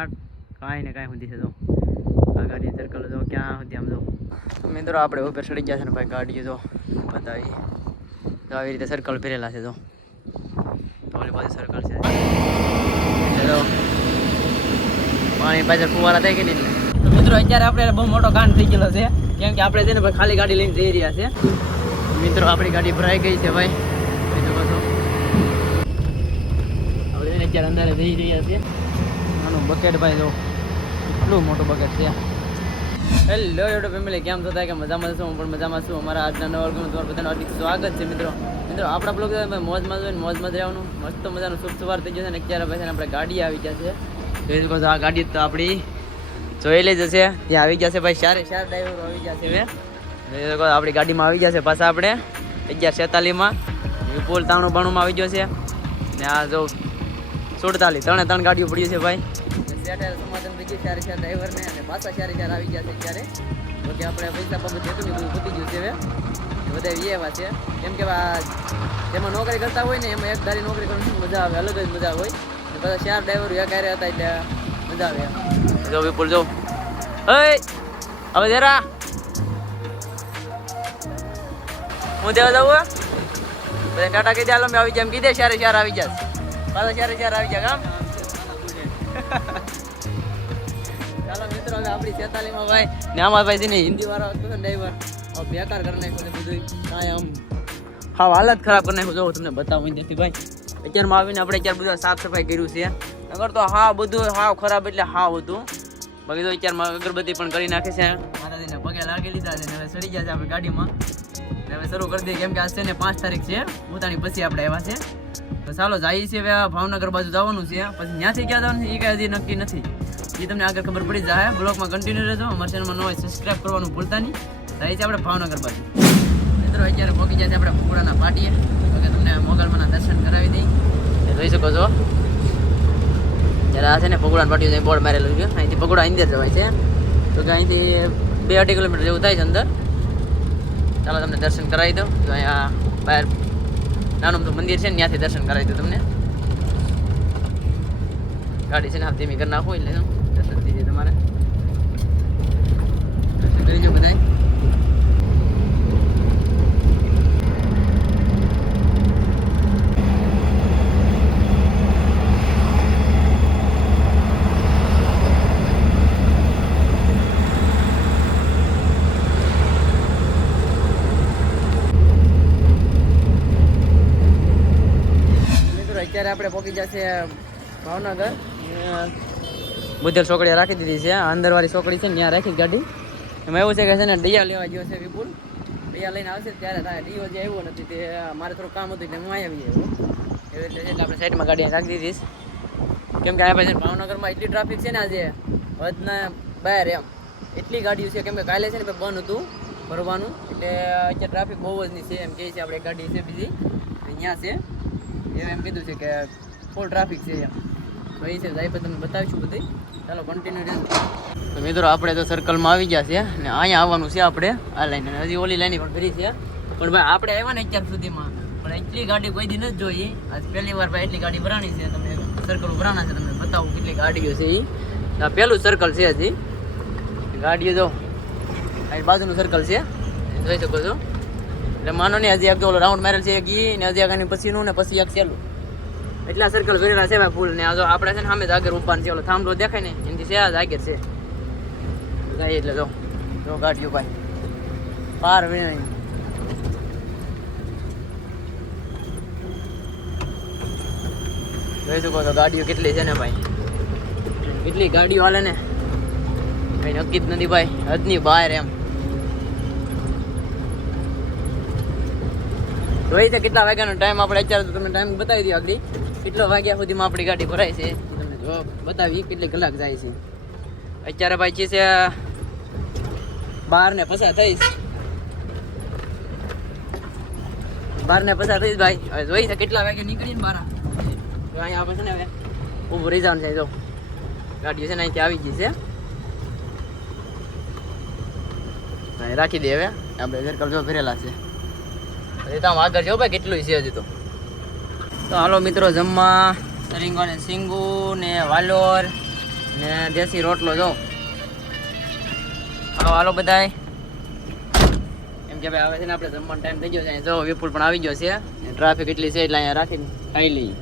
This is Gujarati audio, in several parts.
સ્ટાર્ટ કાંઈ ને કાંઈ સુધી છે. તો આ ગાડી સર્કલ જો ક્યાં સુધી આમ જો મિત્રો આપણે ઉપર ચડી ગયા છે ને ભાઈ. ગાડીઓ જો બતાવી તો આવી રીતે સર્કલ ફેરેલા છે. તો ઓલી બાજુ સર્કલ છે એટલે પાણી પાછળ ફુવારા થાય કે નહીં. તો મિત્રો અત્યારે આપણે બહુ મોટો કાંડ થઈ ગયેલો છે, કેમ કે આપણે છે ને ભાઈ ખાલી ગાડી લઈને જઈ રહ્યા છે. મિત્રો આપણી ગાડી ભરાઈ ગઈ છે ભાઈ. બીજું કહો આપણે અત્યારે અંધારે જઈ રહ્યા છે. આનું બકેટ ભાઈ જો એટલું મોટું બકેટ છે. હેલો યુટ્યુબ ફેમિલી, કેમ થતા કે મજામાં છું? હું પણ મજામાં છું. અમારા આજના નવા વર્ગમાં તમારું બધાનું હાર્દિક સ્વાગત છે. મિત્રો આપણા બ્લોગ મોજમાં જોઈને મોજમાં જ રહેવાનું. મસ્ત મજાનું શુભ સવાર થઈ ગયું છે ને અત્યારે ભાઈ આપણે ગાડી આવી ગયા છે. જોઈ શકો છો આ ગાડી તો આપણી જોયેલી જ હશે. ત્યાં આવી ગયા છે ભાઈ. ચારે ડ્રાઈવરો આવી ગયા છે. હવે જોઈ શકો આપણી ગાડીમાં આવી ગયા છે પાછા આપણે 11:46માં. વિપુલ 93-92માં આવી ગયો છે ને આ જો 47 ત્રણ ગાડીઓ પડી છે ભાઈ. સમાધાન થઈ ગયું ચારે ડ્રાઈવરને અને પાછા ચારે આવી ગયા છે. અત્યારે તો કે આપણે પૈસા બાબત જેટલું બધું પતી ગયું છે. હવે બધા એવા છે કેમ કે જેમાં નોકરી કરતા હોય ને એમાં એક ધારી નોકરી કરવાની મજા આવે, અલગ જ મજા હોય. બધા 4 ડ્રાઈવરો એક હારે હતા એટલે મજા આવે. જો વિપુલ જો હવે જરા હું દેવા જાઉં બધા ટાટા કહી દે હાલો મેં આવી જાય એમ કીધે. ચારે આવી જાય પાછા ચારે આવી જાય કામ. ચાલો મિત્રો હવે આપણી 46માં ભાઈ ને આમાં ભાઈ છે ને હિન્દી વાળો હતો ને ડ્રાઈવર બેકાર કરી નાખ્યું બધું. કાંઈ આમ હાવ હાલત ખરાબ કરી નાખ્યું. જો તમને બતાવું અહીંથી ભાઈ. અત્યારમાં આવીને આપણે અત્યારે બધું સાફ સફાઈ કર્યું છે. અગર તો હા બધું હાવ ખરાબ એટલે હાવ હતું. બાકી તો અત્યારમાં અગરબત્તી પણ કરી નાખે છે. માતાજીને પગે લાગી લીધા છે ને હવે ચડી ગયા છે આપણે ગાડીમાં. હવે શરૂ કરી દઈએ કેમ કે આજ છે ને 5 તારીખ છે. ઉતાણી પછી આપણે આવ્યા છે. તો ચાલો જઈએ છીએ હવે ભાવનગર બાજુ જવાનું છે. પછી ત્યાંથી ક્યાં જવાનું છે એ કાંઈ હજી નક્કી નથી. એ તમને આગળ ખબર પડી જાય. બ્લોગમાં કન્ટિન્યુ રહેજો. અમારા ચેનલમાં ન હોય સબસ્ક્રાઈબ કરવાનું ભૂલતા નહીં. જઈએ છીએ આપણે ભાવનગર બાજુ. મિત્રો અત્યારે પહોંચી જાય છે આપણે ભગોડાના પાટીએ. તો કે તમને મોગલમાંના દર્શન કરાવી દઈ. જોઈ શકો છો જ્યારે આ છે ને ભગોડાના પાટીએ બોર્ડ મારેલું છે. અહીંથી ભગોડા અંદર જવાય છે. તો કે અહીંથી 2-2.5 કિલોમીટર જેવું થાય છે અંદર. ચાલો તમને દર્શન કરાવી દઉં. તો અહીંયા બહાર નાનું તો મંદિર છે ને ત્યાંથી દર્શન કરાવી દઉં તમને. ગાડી છે ને ધીમી કરી નાખો એટલે દર્શન થઈ જાય તમારે. દર્શન કરી જો બધા. અત્યારે આપણે પહોંચી જશે ભાવનગર. બુધેલ ચોકડીએ રાખી દીધી છે. અંદરવાળી ચોકડી છે ને ત્યાં રાખી ગાડી. એમાં એવું છે કે છે ને ડિયા લેવા ગયો છે વિપુલ. ડિયા લઈને આવશે ત્યારે થાય. ડીઓ જે આવ્યો નથી તે મારે થોડું કામ હતું એટલે હું આવી આવ્યો એવી રીતે. એટલે આપણે સાઈડમાં ગાડી રાખી દીધીશ કેમ કે અહીંયા પછી ભાવનગરમાં એટલી ટ્રાફિક છે ને આજે હદના બહાર એમ એટલી ગાડીઓ છે. કેમ કે કાલે છે ને બંધ હતું ભરવાનું એટલે અત્યારે ટ્રાફિક બહુ જ નહીં છે. એમ કહે છે આપણે ગાડી છે બીજી અહીંયા છે એમ કીધું છે કે ફૂલ ટ્રાફિક છે એમ. ભાઈ છે જાય પછી તમને બતાવીશું બધી. ચાલો કન્ટિન્યુ રહેજો. તો મિત્રો આપણે તો સર્કલમાં આવી ગયા છે ને અહીંયા આવવાનું છે આપણે આ લાઈન. હજી ઓલી લાઈન પણ ફરી છે પણ ભાઈ આપણે આવ્યા ને અત્યાર સુધીમાં પણ એટલી ગાડી કોઈ દી નથી જોઈ. આજ પહેલી વાર ભાઈ એટલી ગાડી ભરાણી છે. તમને સર્કલ ભરાણા છે તમને બતાવું કેટલી ગાડીઓ છે. એ આ પહેલું સર્કલ છે. હજી ગાડીઓ જો અહીં બાજુનું સર્કલ છે જોઈ શકો છો. એટલે માનો ને હજી એક ઓલો રાઉન્ડ મારેલ છે એક ઈ ને હજી આગળ પછીનું ને પછી એક છેલ્લું એટલા સર્કલ ભરેલા છે ભાઈ ફૂલ. ને આ જો આપણે છે ને સામે જ આગળ ઉપાન છે ઓલો થાંભલો દેખાય ને એનાથી સહેજ આગળ છે જાય એટલે જો ગાડીઓ ભાઈ પાર વીણાઈ. જોઈ શકો તો ગાડીઓ કેટલી છે ને ભાઈ. કેટલી ગાડીઓ હાલે ને કઈ નક્કી જ નથી ભાઈ. હદની બહાર એમ. જોઈ છે કેટલા વાગ્યાનો ટાઈમ આપણે અત્યારે તો તમને ટાઈમ બતાવી દઈએ આગળ કેટલો વાગ્યા સુધીમાં આપણી ગાડી ભરાય છે. તમને જો બતાવી કેટલી કલાક જાય છે. અત્યારે ભાઈ છે 12:50 થઈશ. 12:50 થઈશ ભાઈ. હવે જોઈ છે કેટલા વાગે નીકળીને બહાર અહીંયા આપણે છે ને હવે ઊભું રહી જવાનું છે. જો ગાડીઓ છે ને અહીંથી આવી ગઈ છે. રાખી દે હવે આપણે સર્કલ જો ભરેલા છે. હજી તો આમ આગળ જાઓ ભાઈ કેટલું છે હજી તો. હાલો મિત્રો જમવા સરિંગો ને સિંગુ ને વાલોર ને દેશી રોટલો જો. હાલો બધાય. એમ કે ભાઈ આવે છે ને આપણે જમવાનો ટાઈમ થઈ ગયો છે. જો વિપુલ પણ આવી ગયો છે. ટ્રાફિક એટલી છે એટલે અહીંયા રાખીને ખાઈ લઈએ.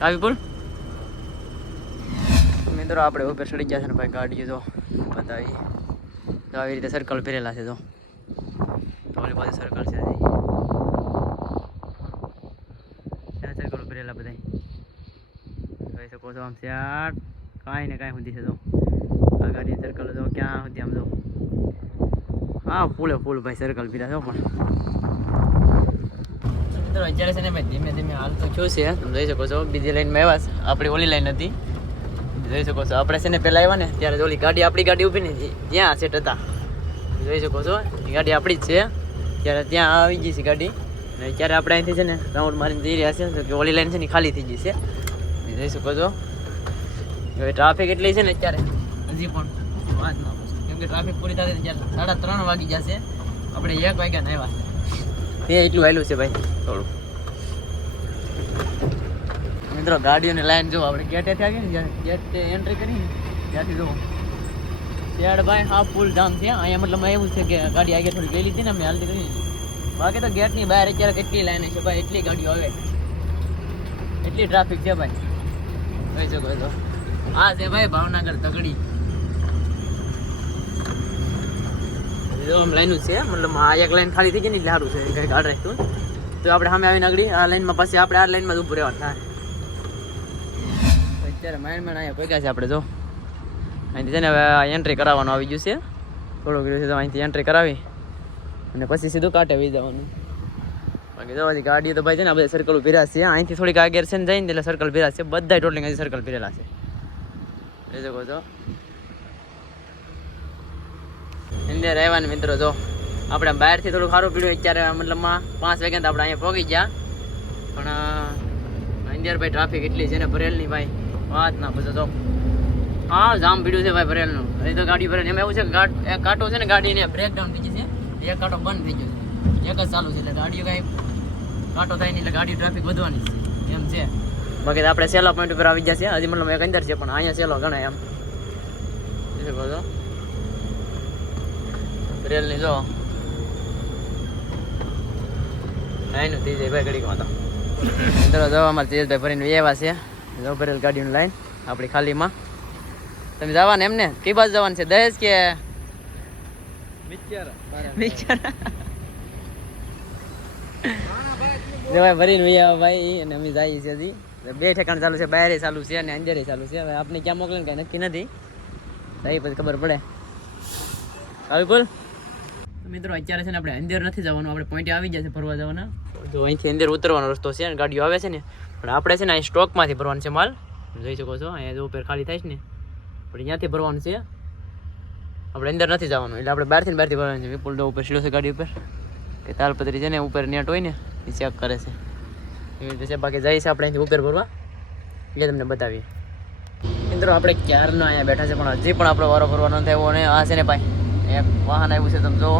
કા વિપુલ? મિત્રો આપણે ઉપર ચડી ગયા છે ને ભાઈ ગાડીઓ જો બતાવી. તો આવી રીતે સર્કલ ફેરેલા છે જો. તો ઓલી બાજુ સર્કલ છે. ત્યાં સર્કલ ફેરેલા બધા જોઈ શકો છો. આમ ત્યાં કાંઈ ને કાંઈ સુધી છે જો. આ ગાડી સર્કલ જો ક્યાં સુધી આમ જો. હા ફૂલે ફૂલ ભાઈ સર્કલ ફેર્યા છો. પણ મિત્રો અત્યારે છે ને ભાઈ ધીમે ધીમે હાલ તો થયું છે. તમે જોઈ શકો છો બીજી લાઈનમાં આવ્યા છે. આપણી ઓલી લાઈન હતી જોઈ શકો છો. આપણે છે ને પહેલાં આવ્યા ને ત્યારે ઓલી ગાડી આપણી ગાડી ઊભી ને જ્યાં સેટ હતા જોઈ શકો છો. એ ગાડી આપણી જ છે. ત્યારે ત્યાં આવી ગઈ છે ગાડી. અને ત્યારે આપણે અહીંથી છે ને રાઉન્ડ મારીને જઈ રહ્યા છે. કે ઓલી લાઈન છે ને ખાલી થઈ ગઈ છે જોઈ શકો છો. હવે ટ્રાફિક એટલી છે ને અત્યારે હજી પણ વાત ના પૂછો. કેમ કે ટ્રાફિક પૂરી થતી ત્યારે 3:30 વાગી જશે. આપણે 1 વાગ્યા આવ્યા તે એટલું વહેલું છે ભાઈ થોડું. મિત્રો ગાડીઓની લાઈન જો આપણે ગેટેથી આવીએ ને ગેટ એન્ટ્રી કરી ત્યાંથી જો ત્યાં ભાઈ હા ફૂલ જામ છે. અહીંયા મતલબ એવું છે કે ગાડી આગળ થોડી ગયેલી છે ને અમે હાલતી કરી. બાકી તો ગેટની બહાર અત્યારે કેટલી લાઈન છે ભાઈ. એટલી ગાડીઓ આવે એટલી ટ્રાફિક છે ભાઈ જોઈ શકો છો. આ છે ભાઈ ભાવનગર તગડી. આમ લાઈન છે મતલબ આ એક લાઈન ખાલી થઈ ગઈ ને એટલે સારું છે કંઈક ગાડ રાખ્યું તો આપણે સામે આવીને આગળ આ લાઈનમાં પછી આપણે આ લાઈનમાં જ ઊભું રહેવાનું થાય. અત્યારે માઇન્ડ અહીંયા પગ્યા છે આપણે જો. અહીંથી છે ને હવે એન્ટ્રી કરાવવાનું આવી ગયું છે. થોડુંક રહ્યું છે તો અહીંથી એન્ટ્રી કરાવી અને પછી સીધું કાંઠે વહી જવાનું. બાકી જવાથી ગાડીઓ તો ભાઈ છે ને આ બધા સર્કલ ભેરા છે. અહીંથી થોડીક આગળ છે ને જઈને એટલે સર્કલ ભેરા છે. બધા ટોટલિંગ હજી સર્કલ ભરેલા છે જોઈ શકો છો. અંદર આવ્યા ને મિત્રો જો આપણે બહારથી થોડું સારું પીડ્યું. અત્યારે મતલબમાં 5 વાગ્યા તો આપણે અહીંયા પહોંચી ગયા. પણ અંદર ભાઈ ટ્રાફિક એટલી છે ને ભરેલની ભાઈ વાત ના પૂછો તો. હા જામ પીડ્યું છે ભાઈ ભરેલનું. હજી તો ગાડી ભરેલ એમ એવું છે કે એક કાંટો છે ને ગાડીને બ્રેકડાઉન થઈ ગઈ છે. એક કાંટો બંધ થઈ ગયો છે. એક જ ચાલુ છે એટલે ગાડીઓ કાંઈ કાંટો થાય નહીં એટલે ગાડી ટ્રાફિક વધવાની છે એમ છે. બાકી તો આપણે સેલા પોઈન્ટ ઉપર આવી ગયા છે. હજી મતલબ એક અંદર છે પણ અહીંયા સેલો ગણાય એમ જોઈ શકો છો. રેલની જો લાઈન થઈ જાય ભાઈ ઘડીકમાં તો. મિત્રો જો અમારે તેજભાઈ ભરીને એવા છે જો ભરેલ ગાડીની લાઈન આપણી ખાલીમાં. તમે જવાને એમને કઈ બાજુ જવાનું છે દહેજ કે ભાઈ ભરીને આવ્યા ભાઈ. અને અમે જઈએ છીએ હજી 2 ઠેકાણ ચાલુ છે. બહાર ચાલુ છે અને અંદર ચાલુ છે. હવે આપણે ક્યાં મોકલે ને કઈ નક્કી નથી. જઈએ પછી ખબર પડે. આવી બોલ મિત્રો અત્યારે છે ને આપણે અંદર નથી જવાનું. આપણે પોઈન્ટ આવી જશે ફરવા જવાના. જો અહીંથી અંદર ઉતરવાનો રસ્તો છે અને ગાડીઓ આવે છે ને પણ આપણે છે ને અહીં સ્ટોકમાંથી ભરવાનું છે માલ જોઈ શકો છો. અહીંયા જો ઉપર ખાલી થાય છે ને પણ ત્યાંથી ભરવાનું છે. આપણે અંદર નથી જવાનું એટલે આપણે બહારથી ભરવાનું છે. વિપુલ તો ઉપર સીડો છે ગાડી ઉપર કે તાલપત્રી છે ને ઉપર નેટ હોય ને એ ચેક કરે છે એવી રીતે છે. બાકી જાય છે આપણે અહીંથી ઉપર ભરવા એટલે તમને બતાવીએ. મિત્રો આપણે ક્યારનો અહીંયા બેઠા છે પણ હજી પણ આપણો વારો ભરવાનો થયો. અને આ છે ને ભાઈ એક વાહન આવ્યું છે તમે જુઓ.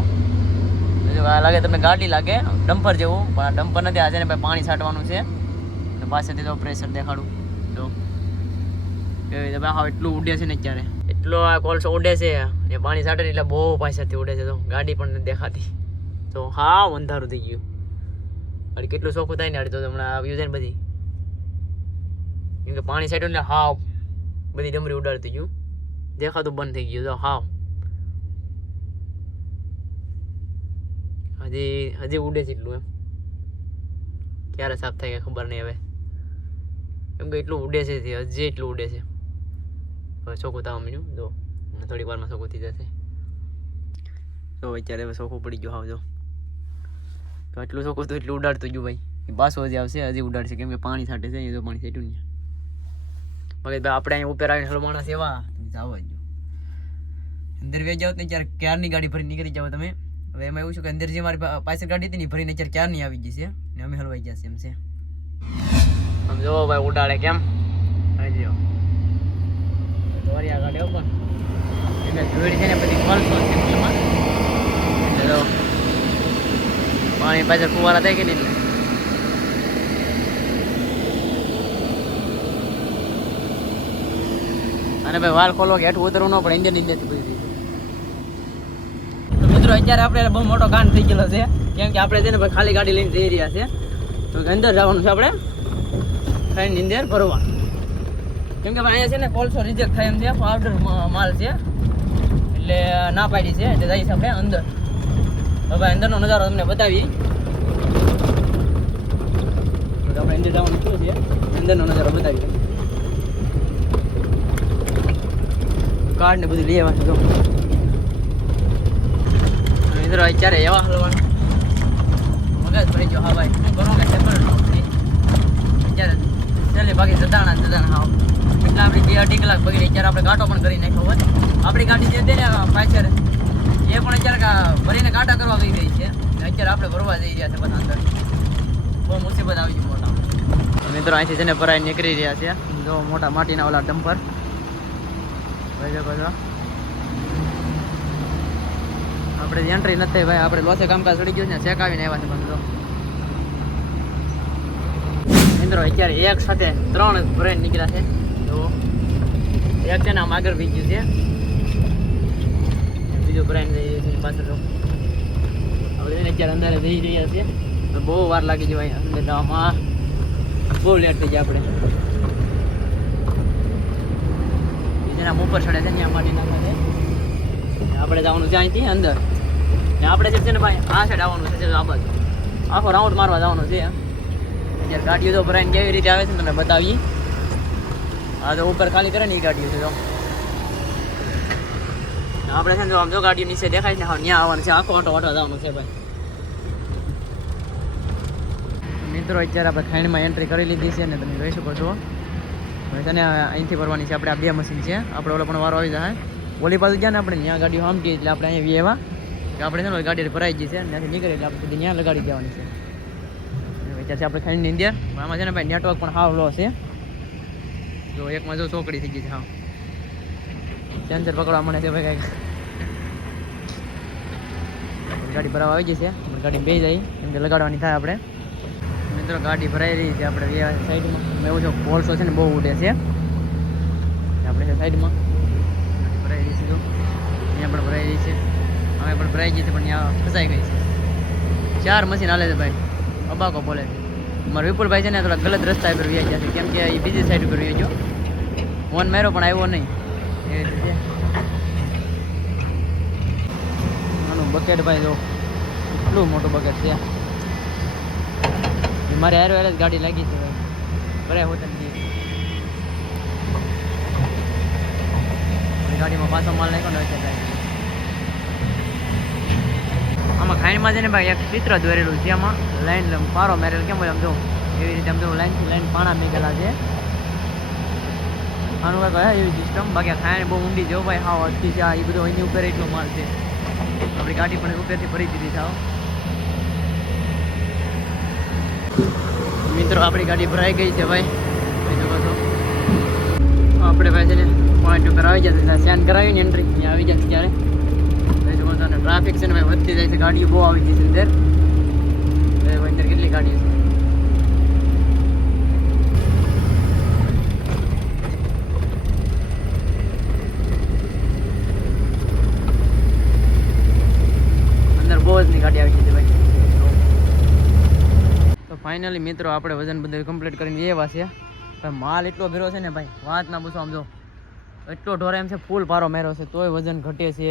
આ લાગે તમને ગાડી લાગે ડમ્પર જેવું પણ આ ડમ્પર નથી. આ છે ને ભાઈ પાણી છાંટવાનું છે. અને પાછળથી તો પ્રેશર દેખાડું જો એવી રીતે ભાઈ હા એટલું ઉડે છે ને અત્યારે એટલો આ કોલસો ઉડે છે એ પાણી છાંટે એટલે બહુ પાછળથી ઉડે છે. તો ગાડી પણ નથી દેખાતી તો હા અંધારું થઈ ગયું. અરે કેટલું ચોખ્ખું થાય ને અડધો તો હમણાં આવ્યું છે ને બધી કેમ કે પાણી છાંટ્યું એટલે હાવ બધી ડમરી ઉડાડતી ગયું. દેખાતું બંધ થઈ ગયું તો હાવ હજી ઉડે છે એટલું. એમ ક્યારે સાફ થાય કે ખબર નહીં હવે. કેમ કે એટલું ઉડે છે હજી એટલું ઉડે છે. હવે ચોખ્ખું થવા માંડ્યું જો થોડીક વારમાં ચોખ્ખું થઈ જશે. તો અત્યારે હવે ચોખ્ખું પડી ગયું હાવ જો. તો એટલું ચોખ્ખું તો એટલું ઉડાડતું ગયું ભાઈ. પાછું હજી આવશે હજી ઉડાડશે કેમ કે પાણી છાંટે છે. તો પાણી છાંટ્યું ને બાકી ભાઈ આપણે અહીં ઉપર આવીને હલો માણસ એવા જાવ જ અંદર વે જાવ ને ત્યારે ક્યારની ગાડી ફરી નીકળી જાવ તમે. હવે એમાં એવું છે કે અંદર જે મારી પાછળ ગાડી હતી ને ફરીને અત્યારે ક્યારની આવી ગઈ છે ને અમે હલવાઈ ગયા છે એમ છે. આમ જો ભાઈ ઉડાડે કેમ આવી જો દોરિયા ગાડી ઉપર એટલે ધૂળ છે ને બધી કોલસો છે મતલબમાં એટલે પાણી પાછળ ફુવારા થાય કે નહીં એટલે અને ભાઈ વાલ ખોલો કે હેઠું ઉતરવું ન પડે ઇન્ડિયન ઇન્ડિયનથી બધી તો મિત્રો અત્યારે આપણે બહુ મોટો કાંડ થઈ ગયેલો છે કેમ કે આપણે છે ને ભાઈ ખાલી ગાડી લઈને જઈ રહ્યા છે તો અંદર જવાનું છે આપણે ખાઈને અંદર ભરવા કેમ કે ભાઈ અહીંયા છે ને કોલસો રિજેક્ટ થાય એમ છે પાવડર માલ છે એટલે ના પાડી છે એટલે જઈશ આપણે અંદર તો ભાઈ અંદરનો નજારો તમને બતાવી તો આપણે અંદર જવાનું શું છે અંદરનો નજારો બતાવી કાર્ડ ને બધું લઈ આવવાનું તો મિત્રો અત્યારે એવા હલવાનું મગજ ભાઈ જો હા ભાઈ શું કરો કે સેપરેટ અત્યારે છેલ્લી બાકી જતાણા હાવ એટલે આપણી 2-2.5 કલાક બગડી અત્યારે આપણે ગાંટો પણ કરી નાખ્યો હોય આપણી ગાડી જે હતી ને પાછળ એ પણ અત્યારે ભરીને ગાંટા કરવા ગઈ ગઈ છે અત્યારે આપણે ભરવા જઈ રહ્યા છે બધા અંદર બહુ મુસીબત આવી છે મોટા મિત્રો અહીંથી જેને ભરાઈ નીકળી રહ્યા છે જો મોટા માટીના ઓલા ડમ્પર બધા આપણે એન્ટ્રી નથી ભાઈ આપણે લોસે કામકાજ ચડી ગયું છે શેકાવીને આવ્યા છે બધું મિત્રો અત્યારે એક સાથે 3 ભરાઈને નીકળ્યા છે તો એક છે ને આમ આગળ વી ગયું છે બીજો ભરાઈને જઈ રહ્યું છે પાછળ આપણે અત્યારે અંદર જઈ રહ્યા છીએ તો બહુ વાર લાગી જાય અંદર જવામાં બહુ લેટ થઈ જાય આપણે જેના ઉપર ચડે છે ત્યાં માટી નાખે છે આપણે જવાનું છે અહીંથી અંદર ને આપણે જે છે ને ભાઈ આ સાઈડ આવવાનું છે આ બાજુ આખો રાઉન્ડ મારવા જવાનું છે અત્યારે ગાડીઓ તો ભરાઈને કેવી રીતે આવે છે તમને બતાવીએ આ તો ઉપર ખાલી કરે ને એ ગાડીઓ છે તો આપણે છે ને જો આમ જો ગાડીઓ નીચે દેખાય છે ને હા ત્યાં આવવાનું છે આખો ઓટો જવાનું છે ભાઈ મિત્રો અત્યારે આપણે ખાઈણમાં એન્ટ્રી કરી લીધી છે ને તમે જોઈ શકો છો હવે છે ને અહીંથી ભરવાની છે આપણે આ 2 મશીન છે આપણે ઓલો પણ વારો આવી જાય ઓલી બાજુ ગયા ને આપણે ત્યાં ગાડીઓ હામટી એટલે આપણે અહીંયા એવા કે આપણે છે ને ગાડી ભરાઈ ગઈ છે ત્યાંથી નીકળી એટલે આપણે સીધી ત્યાં લગાડી દેવાની છે અત્યારે આપણે ખાઈની અંદર આમાં છે ને ભાઈ નેટવર્ક પણ હાવ લો છે જો એકમાં જો ચોકડી થઈ ગઈ છે હા સેન્સર પકડવા મળે છે ભાઈ કાંઈક ગાડી ભરાવા આવી ગઈ છે ગાડી બે જાય એમ કે લગાડવાની થાય આપણે મિત્રો ગાડી ભરાઈ રહી છે આપણે સાઈડમાં એવું છે કોલસો છે ને બહુ ઉડે છે આપણે સાઈડમાં ભરાઈ રહી છે જો અહીંયા પણ ભરાઈ રહી છે અમે પણ ભરાઈ ગઈ છે પણ ત્યાં ફસાઈ ગઈ છે 4 મશીન હાલે છે ભાઈ અબાકો બોલે છે મારા વિપુલભાઈ છે ને થોડા ગલત રસ્તા પર વ્યાજ જશે કેમ કે એ બીજી સાઈડ ઉપર વ્યાજો ફોન માર્યો પણ આવ્યો નહીં એ રીતે છે આનું બકેટ ભાઈ જો એટલું મોટું બકેટ છે મારે હારે હારે જ ગાડી લાગી છે ભાઈ ભરાય હોતા નથી ગાડીમાં પાછો માલ નાખ્યો ને હોય આમાં ખાઈમાં છે ને ભાઈ એક ચિત્ર દોરેલું છે આમાં લાઈન પારો મેરેલ કેમ બોલે આમ જો એવી રીતે આમ જો લાઈનથી લાઈન પાણા મેકેલા છે આનું કાંઈક હોય એવી સિસ્ટમ બાકી ખાઈને બહુ ઊંડી જો ભાઈ હાવ અટકી છે એ બધો એની ઉપર એટલો માલ છે આપણી ગાડી પણ ઉપરથી ભરી દીધી છે મિત્રો આપણી ગાડી ભરાઈ ગઈ છે ભાઈ શકો છો આપણે ભાઈ છે ને પોઈન્ટ ઉપર આવી જશે સ્કેન કરાવી ને એન્ટ્રી ત્યાં આવી જશે ત્યારે ભાઈ શકો છો અને ટ્રાફિક છે ને ભાઈ વધતી જાય છે ગાડીઓ બહુ આવી ગઈ છે અંદર અંદર કેટલી ગાડીઓ છે અંદર બહુ જ ની ગાડી આવી ગઈ છે ભાઈ ફાઇનલી મિત્રો આપણે વજન બધું કમ્પ્લીટ કરીને એવા છે ભાઈ માલ એટલો ભેરો છે ને ભાઈ વાત ના પૂછો આમ જો એટલો ઢોરા એમ છે ફૂલ પારો મેરો છે તોય વજન ઘટે છે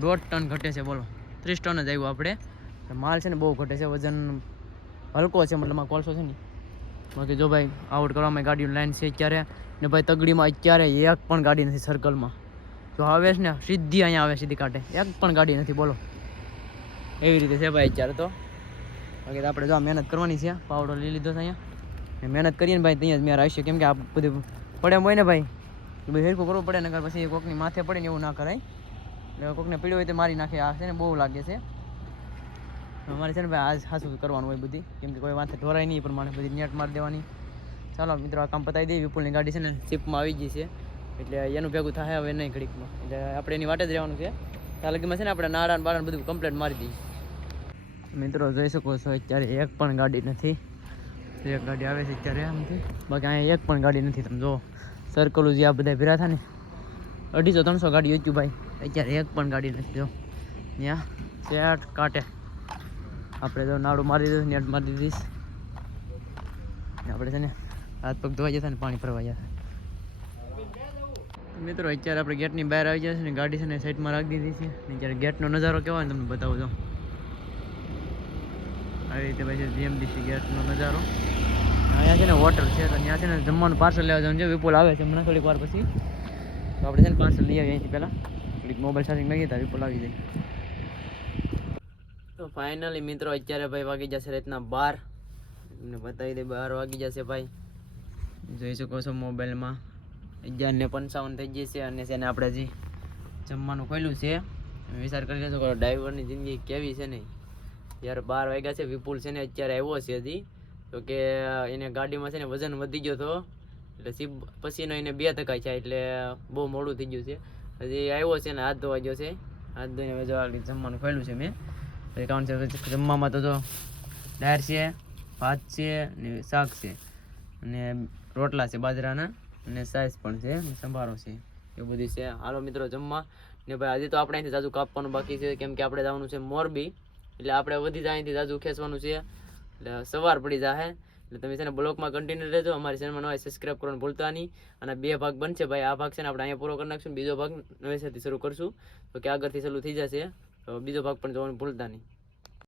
1.5 ટન ઘટે છે બોલો 30 ટન જ આવ્યું આપણે માલ છે ને બહુ ઘટે છે વજન હલકો છે મતલબ કોલસો છે ને બાકી જો ભાઈ આઉટ કરવામાં ગાડીની લાઈન છે અત્યારે ને ભાઈ તગડીમાં અત્યારે એક પણ ગાડી નથી સર્કલમાં જો આવે છે ને સીધી અહીંયા આવે સીધી કાંઠે એક પણ ગાડી નથી બોલો એવી રીતે છે ભાઈ અત્યારે તો બાકી આપણે જો મહેનત કરવાની છે પાવડો લઈ લીધો છે અહીંયા મહેનત કરીએ ને ભાઈ ત્યાં જ મેં આવશે કેમ કે આ બધું પડે એમ હોય ને ભાઈ તો બધું હેરખું કરવું પડે નકર પછી કોકની માથે પડે ને એવું ના કરાય એટલે કોકને પીડ્યો હોય તો મારી નાખે આ છે ને બહુ લાગે છે અમારે છે ને ભાઈ આજ ખાસું કરવાનું હોય બધી કેમ કે કોઈ માથે ઢોરાય નહીં પ્રમાણે બધી નેટ મારી દેવાની ચાલો મિત્રો આ કામ પતાવી દઈએ વિપુલની ગાડી છે ને શિપમાં આવી ગઈ છે એટલે એનું ભેગું થાય હવે નહીં ઘડીકમાં એટલે આપણે એની વાટે જ રહેવાનું છે ત્યાં લગીમાં છે ને આપણે નાડાન બાળાને બધું કમ્પ્લેટ મારી દઈએ મિત્રો જોઈ શકો છો અત્યારે એક પણ ગાડી નથી એક ગાડી આવે છે અત્યારે આમથી બાકી અહીંયા એક પણ ગાડી નથી તમે જો સર્કલો જે આ બધા ભેરા થાય ને 250-300 ગાડી હતી ભાઈ, અત્યારે એક પણ ગાડી નથી. જો ત્યાં સેટ કાંટે આપણે તો નાડું મારી દીધું, નેટ મારી દીધીશ. આપણે છે ને હાથ પગ ધોવા જતા ને પાણી ભરવા જતા. મિત્રો અત્યારે આપણે ગેટની બહાર આવી જશે ને ગાડી છે ને સાઈડમાં રાખી દીધી છે. અત્યારે ગેટનો નજારો કેવો ને તમને બતાવું છું. આવી રીતે પછી જીએમડીસી ગેટનો નજારો. અહીંયા છે ને હોટલ છે, તો ત્યાં છે ને જમવાનું પાર્સલ લેવા જવાનું છે. વિપુલ આવે છે હમણાં થોડીક વાર પછી, તો આપણે છે ને પાર્સલ લઈ આવીએ અહીંથી પહેલાં. થોડીક મોબાઈલ ચાર્જિંગ લઈએ તો વિપુલ આવી જાય. તો ફાઇનલી મિત્રો અત્યારે ભાઈ વાગી જશે રાતના 12. તમને બતાવી દે 12 વાગી જશે ભાઈ. જોઈ શકો છો મોબાઈલમાં 11:55 થઈ જશે. અને છે ને આપણે હજી જમવાનું ખોલ્યું છે. વિચાર કરી લેશો કે ડ્રાઈવરની જિંદગી કેવી છે ને યાર. 12 વાગ્યા છે. વિપુલ છે ને અત્યારે આવ્યો છે હજી, તો કે એને ગાડીમાં છે ને વજન વધી ગયો હતો, એટલે પછીનો એને 2 ધક્કા છે, એટલે બહુ મોડું થઈ ગયું છે. હજી આવ્યો છે ને હાથ ધોવા ગયો છે. હાથ ધોઈને જો જમવાનું ખોલ્યું છે મેં. કારણ છે જમવામાં તો જો દાળ છે, ભાત છે ને શાક છે અને રોટલા છે બાજરાના, અને સાઈઝ પણ છે, સંભારો છે, એવું બધું છે. હાલો મિત્રો જમવા. ને ભાઈ હજી તો આપણે અહીંથી જાજુ કાપવાનું બાકી છે, કેમ કે આપણે જવાનું છે મોરબી, એટલે આપણે વધી જાય અહીંથી જાજુ ખેંચવાનું છે, એટલે સવાર પડી જાય. એટલે તમે છે ને બ્લોગમાં કન્ટિન્યુ રહેજો. અમારી ચેનલમાં નવા સબસ્ક્રાઈબ કરવાનું ભૂલતા નહીં. અને 2 ભાગ બનશે ભાઈ. આ ભાગ છે ને આપણે અહીંયા પૂરો કરી નાખશું, બીજો ભાગ નવેસરથી શરૂ કરશું, તો કે આગળથી ચાલુ થઈ જશે. તો બીજો ભાગ પણ જોવાનું ભૂલતા નહીં.